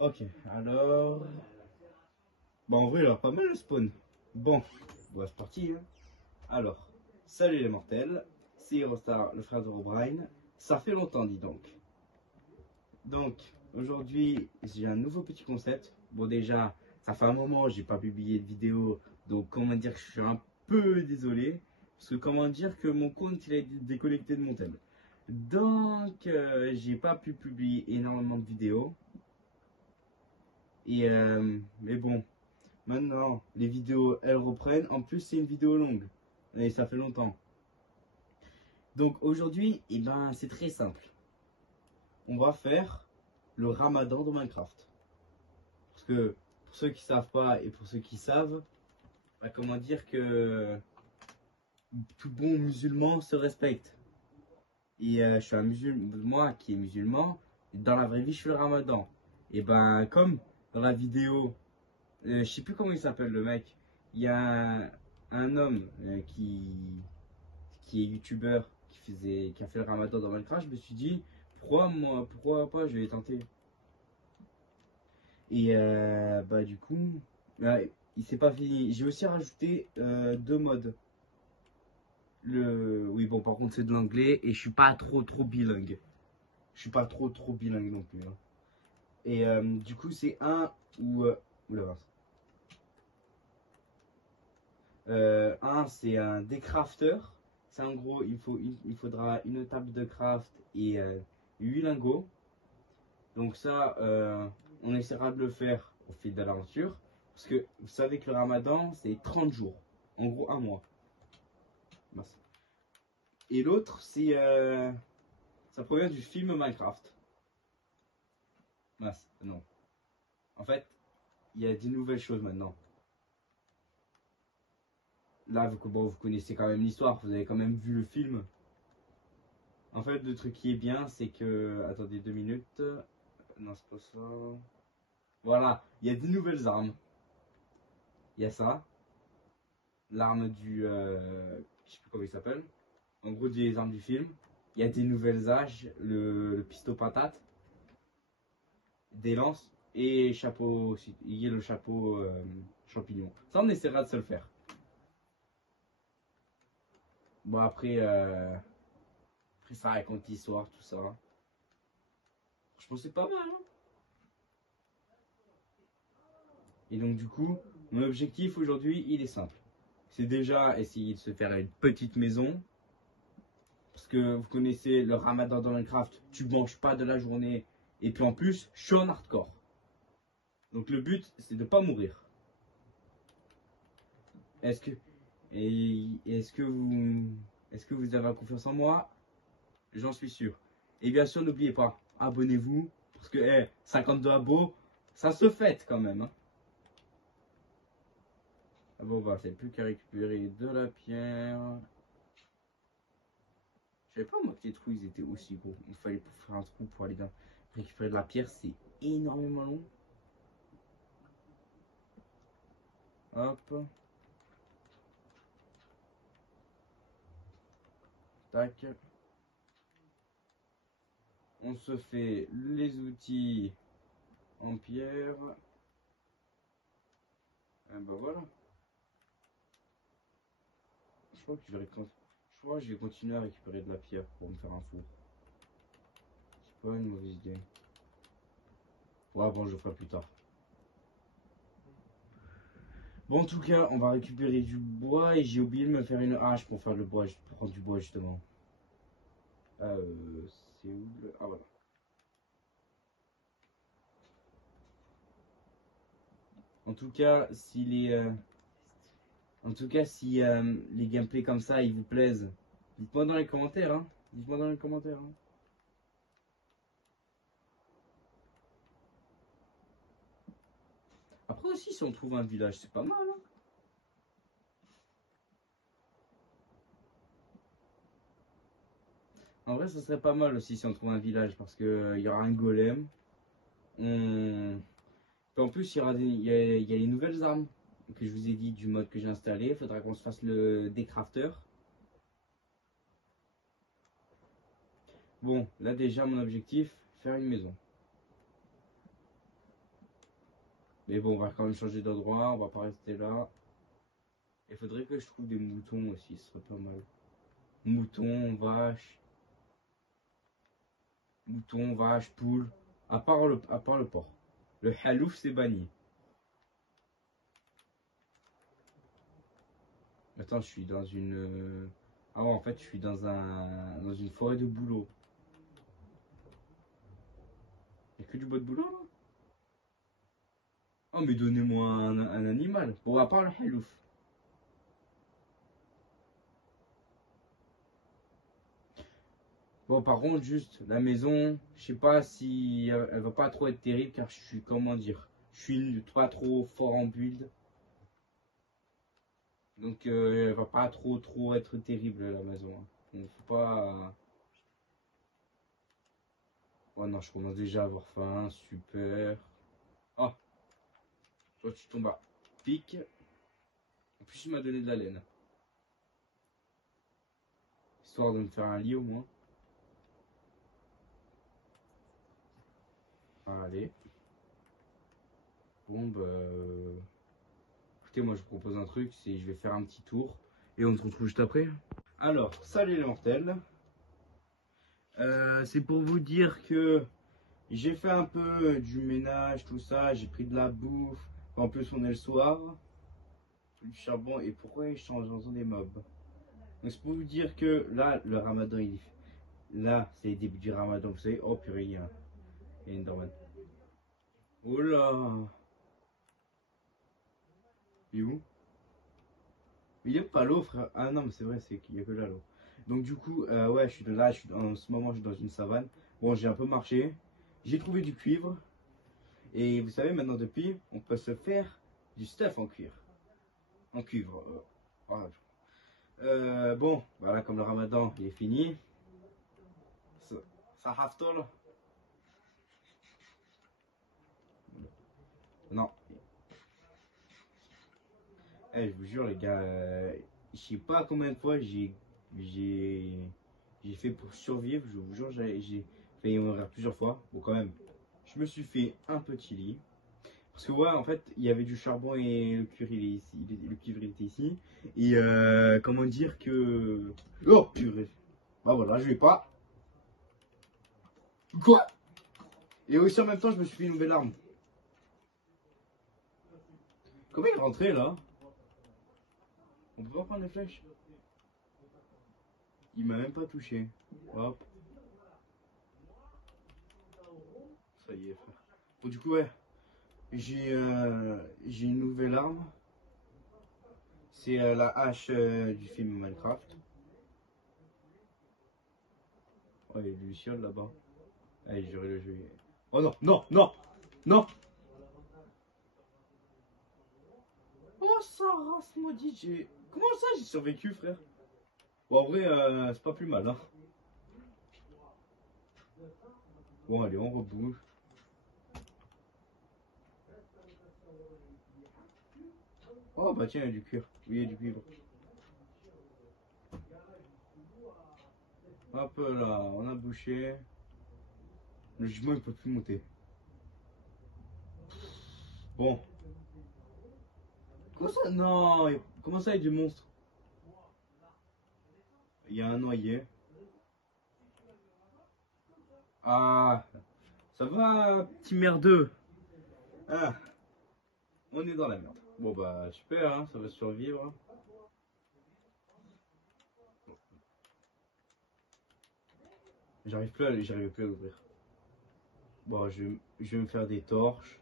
Ok, alors... Bon, en vrai, il a pas mal le spawn. Bon, c'est parti. Hein. Alors, salut les mortels, c'est Eurostar, le frère de Robrine. Ça fait longtemps, dis donc. Donc, aujourd'hui, j'ai un nouveau petit concept. Bon, déjà, ça fait un moment, j'ai pas publié de vidéo. Donc, comment dire que je suis un peu désolé. Parce que, comment dire que mon compte, il a été déconnecté de mon thème. Donc, j'ai pas pu publier énormément de vidéos. Mais bon, maintenant, les vidéos, elles reprennent. En plus, c'est une vidéo longue. Et ça fait longtemps. Donc aujourd'hui, eh ben, c'est très simple. On va faire le ramadan de Minecraft. Parce que pour ceux qui savent pas et pour ceux qui savent, bah, comment dire que tout bon musulman se respecte. Et je suis un musulman, moi qui est musulman, dans la vraie vie, je fais le ramadan. Et ben, comme dans la vidéo, je sais plus comment il s'appelle le mec, il y a un homme qui est youtubeur, qui a fait le ramadan dans Minecraft, je me suis dit, pourquoi pas, je vais tenter. Et bah du coup, il s'est pas fini. J'ai aussi rajouté deux modes. Oui bon par contre c'est de l'anglais et je suis pas trop bilingue. Je suis pas trop bilingue non plus. Hein. Et du coup c'est un où oula, mince. Un c'est un décrafter. C'est en gros il faudra une table de craft et 8 lingots. Donc ça, on essaiera de le faire au fil de l'aventure. Parce que vous savez que le ramadan, c'est 30 jours. En gros, un mois. Et l'autre, ça provient du film Minecraft. Non. En fait, il y a des nouvelles choses maintenant. Là, bon, vous connaissez quand même l'histoire. Vous avez quand même vu le film. En fait, le truc qui est bien, c'est que... Attendez 2 minutes. Non, c'est pas ça. Voilà, il y a des nouvelles armes. Il y a ça. L'arme du... je sais plus comment il s'appelle. En gros, des armes du film. Il y a des nouvelles âges, le pistolet patate, des lances et chapeau, il y a le chapeau champignon. Ça, on essaiera de se le faire. Bon, après ça raconte l'histoire, tout ça. Je pense que c'est pas mal. Hein. Et donc, du coup, mon objectif aujourd'hui, il est simple. C'est déjà essayer de se faire une petite maison. Parce que vous connaissez le ramadan dans Minecraft, tu manges pas de la journée. Et puis en plus, je suis en hardcore. Donc le but, c'est de pas mourir. Est-ce que est-ce que vous avez confiance en moi? J'en suis sûr. Et bien sûr, n'oubliez pas, abonnez-vous parce que 52 abos, ça se fête quand même. Hein. Ah bon, bah, c'est plus qu'à récupérer de la pierre. Je savais pas moi que les trous ils étaient aussi gros. Il fallait pour faire un trou pour aller récupérer de la pierre, c'est énormément long. Hop. Tac. On se fait les outils en pierre. Et ben voilà. Je crois que je vais continuer à récupérer de la pierre pour me faire un four. C'est pas une mauvaise idée. Ouais, bon, je le ferai plus tard. Bon, en tout cas, on va récupérer du bois et j'ai oublié de me faire une hache pour faire le bois, pour prendre du bois justement. C'est où le... Ah voilà. En tout cas, si les gameplays comme ça, ils vous plaisent, dites-moi dans les commentaires, hein. Dites-moi dans les commentaires. Hein. Après aussi, si on trouve un village, c'est pas mal. Hein. En vrai, ce serait pas mal aussi si on trouve un village parce que y aura un golem. En plus, il y a les nouvelles armes que je vous ai dit du mode que j'ai installé. Il faudra qu'on se fasse le décrafter. Bon, là déjà, mon objectif, faire une maison. Mais bon, on va quand même changer d'endroit, on va pas rester là. Il faudrait que je trouve des moutons aussi, ce serait pas mal. Moutons, vaches. Moutons, vaches, poules. À part le porc. Le halouf, c'est banni. Attends, je suis dans une... Ah ouais, en fait, je suis dans une forêt de bouleaux. Y'a que du bois de bouleau, là? Oh, mais donnez-moi un animal. Bon, à part le halouf. Bon, par contre, juste, la maison, je sais pas si elle va pas trop être terrible, car je suis, comment dire, je suis pas trop fort en build. Donc, elle va pas trop être terrible, la maison, hein. Donc, faut pas... Oh non, je commence déjà à avoir faim, super. Oh, toi tu tombes à pic. En plus, il m'a donné de la laine. Histoire de me faire un lit au moins. Allez. Bon, bah... Écoutez, moi je vous propose un truc, c'est je vais faire un petit tour. Et on se retrouve juste après. Alors, salut les mortels. C'est pour vous dire que j'ai fait un peu du ménage, tout ça. J'ai pris de la bouffe. En plus, on est le soir. Du charbon. Et pourquoi ils changent en des mobs? Donc c'est pour vous dire que là, le ramadan, il est... Là, c'est le début du ramadan. Vous savez, oh purée, il y a une Enderman. Oh là! Il est où? Il est pas l'eau, frère. Ah non, mais c'est vrai, c'est qu'il y a que là l'eau. Donc du coup, ouais, je suis de là, en ce moment, je suis dans une savane. Bon, j'ai un peu marché. J'ai trouvé du cuivre. Et vous savez, maintenant, depuis, on peut se faire du stuff en cuir. En cuivre. Voilà. Bon, voilà, comme le ramadan, il est fini. Ça haftol. Non. Eh, je vous jure, les gars, je sais pas combien de fois j'ai fait pour survivre. Je vous jure, j'ai failli mourir plusieurs fois. Bon, quand même, je me suis fait un petit lit. Parce que, ouais, en fait, il y avait du charbon et le cuivre, il est ici. Le cuivre, il était ici. Et comment dire que. Oh, purée. Bah voilà, je vais pas. Quoi? Et aussi, en même temps, je me suis fait une nouvelle arme. Comment il est rentré là? On peut pas prendre les flèches? Il m'a même pas touché. Hop. Ça y est, frère. Bon, du coup, ouais. J'ai une nouvelle arme. C'est la hache du film Minecraft. Oh, il y a du luciole là-bas. Allez, j'aurais le jeu. Oh non, non, non, non. Oh, ça race maudite. Comment ça, j'ai survécu, frère? Bon, en vrai, c'est pas plus mal, hein. Bon, allez, on rebouge. Oh, bah tiens, il y a du cuir. Oui, il y a du cuivre. Hop là, on a bouché. Le jumeau, il peut plus monter. Bon. Comment ça? Non, comment ça, il y a du monstre? Il y a un noyé. Ah, ça va, petit merdeux. Ah, on est dans la merde. Bon bah super, hein, ça va survivre. J'arrive plus à l'ouvrir. Bon, je vais me faire des torches.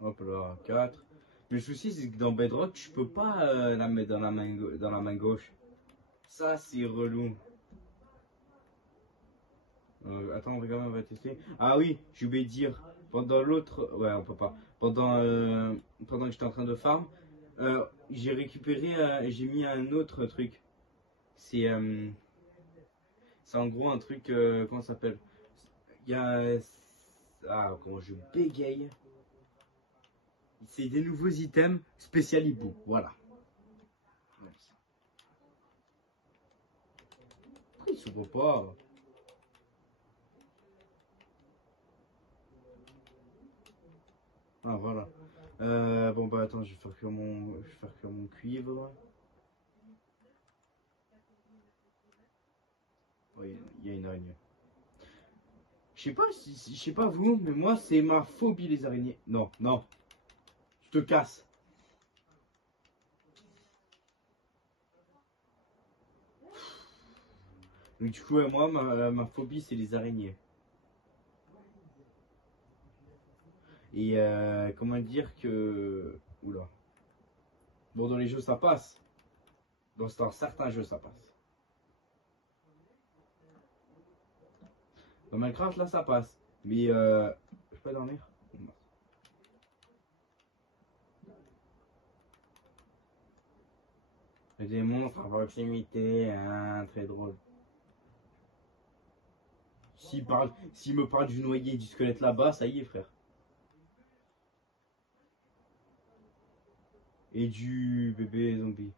Hop là, 4. Le souci, c'est que dans Bedrock, je peux pas la mettre dans la main gauche. Ça, c'est relou. Attends, regarde, on va tester. Ah oui, j'ai oublié de dire. Pendant l'autre... Ouais, on peut pas. Pendant que j'étais en train de farm, j'ai récupéré... j'ai mis un autre truc. C'est... c'est en gros un truc... comment ça s'appelle? Il y a... Ah, comment je bégaye. C'est des nouveaux items spécial hibou. Voilà. Pourquoi il s'ouvre pas? Ah voilà. Bon bah attends, je vais faire que mon cuivre. Oui, il y a une araignée. Je sais pas vous, mais moi c'est ma phobie les araignées. Non, non, je te casse. Donc du coup, moi ma phobie c'est les araignées. Et comment dire que... Oula. Bon, dans les jeux ça passe. Dans certains jeux ça passe. Dans Minecraft là ça passe. Mais je peux pas dormir. Des monstres à proximité, hein, très drôle. S'il me parle du noyer et du squelette là-bas, ça y est frère. Et du bébé zombie.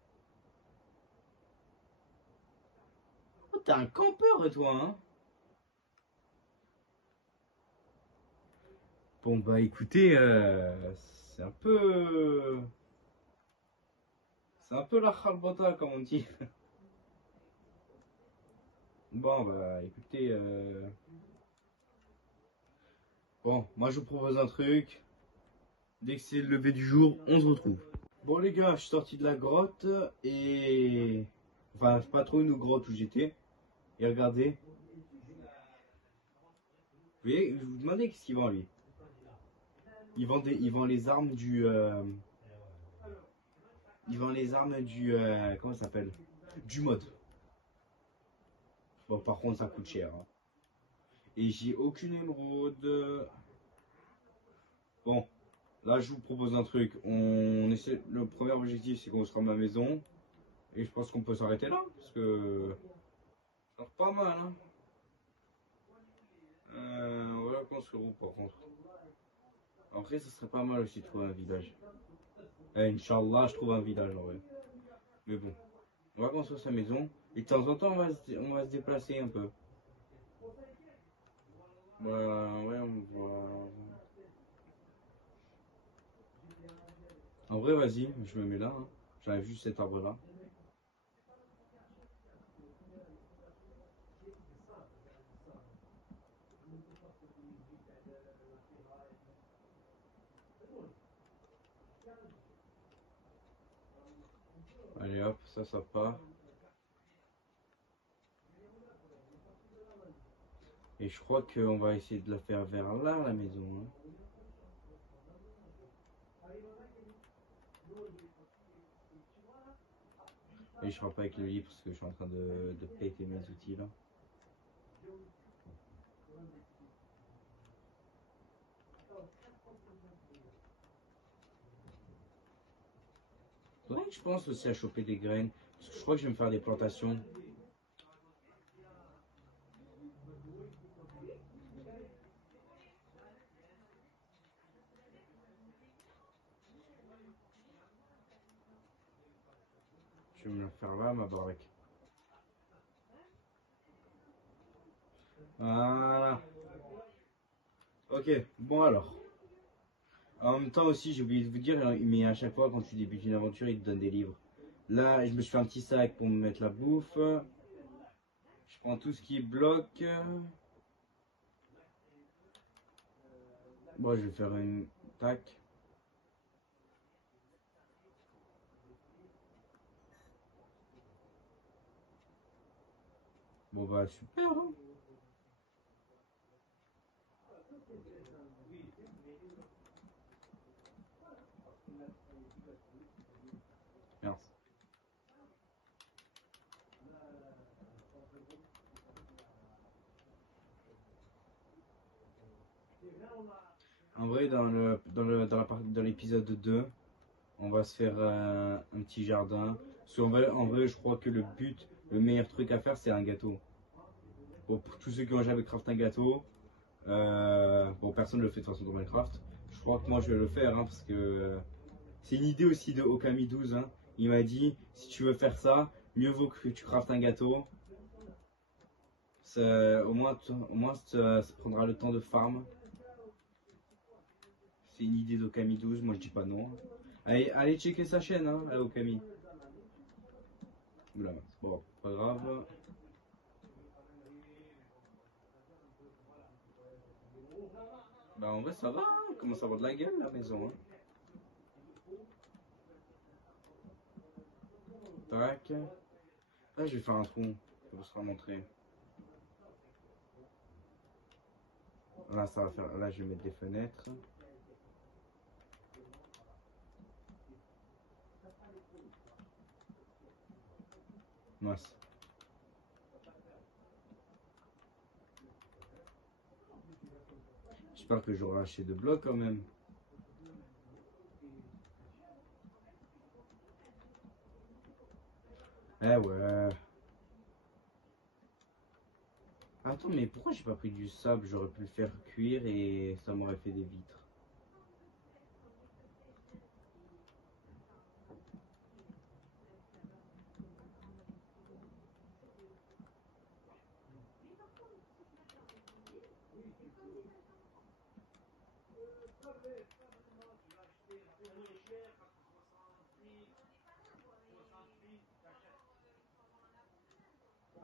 Oh, t'es un campeur toi, hein. Bon bah écoutez, c'est un peu... C'est un peu la khalbata comme on dit. Bon bah écoutez, bon, moi je vous propose un truc. Dès que c'est le lever du jour, on se retrouve. Bon les gars, je suis sorti de la grotte et... Enfin, pas trop une grotte où j'étais. Et regardez. Vous voyez, je vous demandais qu'est-ce qu'il vend lui. Il vend les armes du... Il vend les armes du... comment ça s'appelle? Du mode. Bon, par contre, ça coûte cher. Hein. Et j'ai aucune émeraude. Bon, là, je vous propose un truc. On essaie... Le premier objectif, c'est qu'on se rende à ma maison. Et je pense qu'on peut s'arrêter là. Parce que... Ça a pas mal, hein. Voilà qu'on se roule, par contre. Après, ça serait pas mal aussi de trouver un village. Inch'Allah, je trouve un village en vrai. Mais bon, on va construire sa maison. Et de temps en temps, on va se déplacer un peu. Ouais, on va... En vrai, vas-y, je me mets là. Hein. J'enlève juste cet arbre-là. Allez hop, ça part. Et je crois qu'on va essayer de la faire vers là, la maison. Hein. Et je serai pas avec le lit parce que je suis en train de péter mes outils là. Ouais, je pense aussi à choper des graines. Parce que je crois que je vais me faire des plantations. Je vais me la faire là, ma baraque. Voilà. Ok, bon alors. En même temps aussi, j'ai oublié de vous dire, mais à chaque fois quand tu débutes une aventure, il te donne des livres. Là, je me suis fait un petit sac pour me mettre la bouffe. Je prends tout ce qui bloque. Bon, je vais faire une tac. Bon bah super. Hein. Merci. En vrai, dans l'épisode 2, on va se faire un petit jardin. Parce en vrai, je crois que le meilleur truc à faire, c'est un gâteau. Bon, pour tous ceux qui ont jamais crafté un gâteau, bon, personne ne le fait de toute façon dans Minecraft. Je crois que moi, je vais le faire, hein, parce que c'est une idée aussi de Okami 12. Hein. Il m'a dit, si tu veux faire ça, mieux vaut que tu craftes un gâteau. Au moins ça prendra le temps de farm. c'est une idée d'Okami 12, moi je dis pas non. Allez checker sa chaîne, hein, à Okami. Oula, bon, pas grave. Bah en vrai ça va, hein, on commence à avoir de la gueule la maison. Hein. Tac. Là je vais faire un trou, pour se montrer. Là ça va faire. Là je vais mettre des fenêtres. Mince. J'espère que j'aurai acheté de blocs quand même. Eh ouais. Attends, mais pourquoi j'ai pas pris du sable? J'aurais pu le faire cuire et ça m'aurait fait des vitres.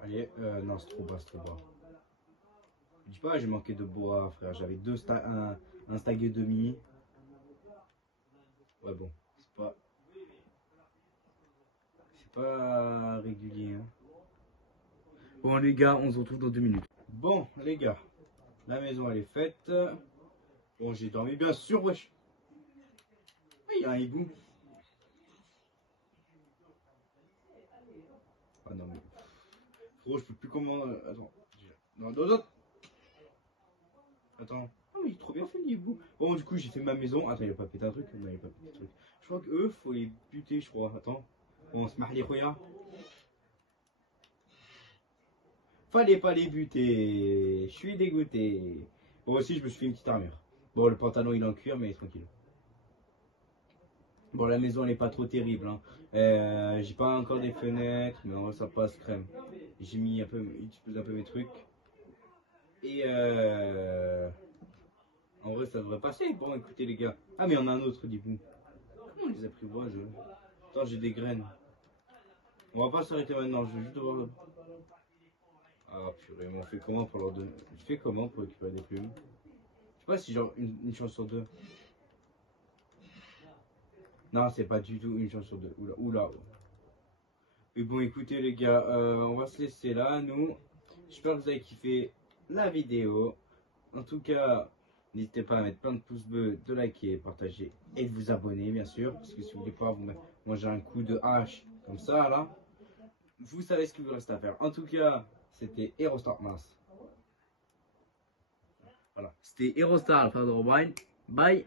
Allez, non, c'est trop bas, c'est trop bas. Je dis pas, j'ai manqué de bois, frère. J'avais un stag et demi. Ouais, bon, c'est pas régulier. Hein. Bon, les gars, on se retrouve dans 2 minutes. Bon, les gars, la maison elle est faite. Bon, j'ai dormi, bien sûr, wesh. Il y a un hibou. Ah non, mais. Frérot, je peux plus comment. Attends. Non, non, non. Attends. Oh, mais il est trop bien fait le hibou. Bon, du coup, j'ai fait ma maison. Attends, il a pas pété un truc? Non, il a pas pété un truc. Je crois que eux, faut les buter, je crois. Attends. Bon, on se marre les royas. Fallait pas les buter. Je suis dégoûté. Bon, aussi, je me suis fait une petite armure. Bon, le pantalon, il est en cuir, mais tranquille. Bon, la maison, elle est pas trop terrible. Hein. J'ai pas encore des fenêtres, mais en vrai, ça passe crème. J'ai mis un peu, un peu mes trucs. Et en vrai, ça devrait passer. Bon, écoutez, les gars. Ah, mais on a un autre, du coup. Comment on les apprivoise? Attends, j'ai des graines. On va pas s'arrêter maintenant, je vais juste devoir. Ah, purée, mais on fait comment pour leur donner. Je fais comment pour récupérer des plumes? Je sais pas si genre une chance sur deux. Non, c'est pas du tout une chance sur deux. Oula, oula. Mais bon, écoutez, les gars, on va se laisser là, nous. J'espère que vous avez kiffé la vidéo. En tout cas, n'hésitez pas à mettre plein de pouces bleus, de liker, partager et de vous abonner, bien sûr. Parce que si vous voulez pas vous manger un coup de hache comme ça, là, vous savez ce qu'il vous reste à faire. En tout cas, c'était Aerostar Mince. Voilà, c'était Aerostar, Alpha Bye.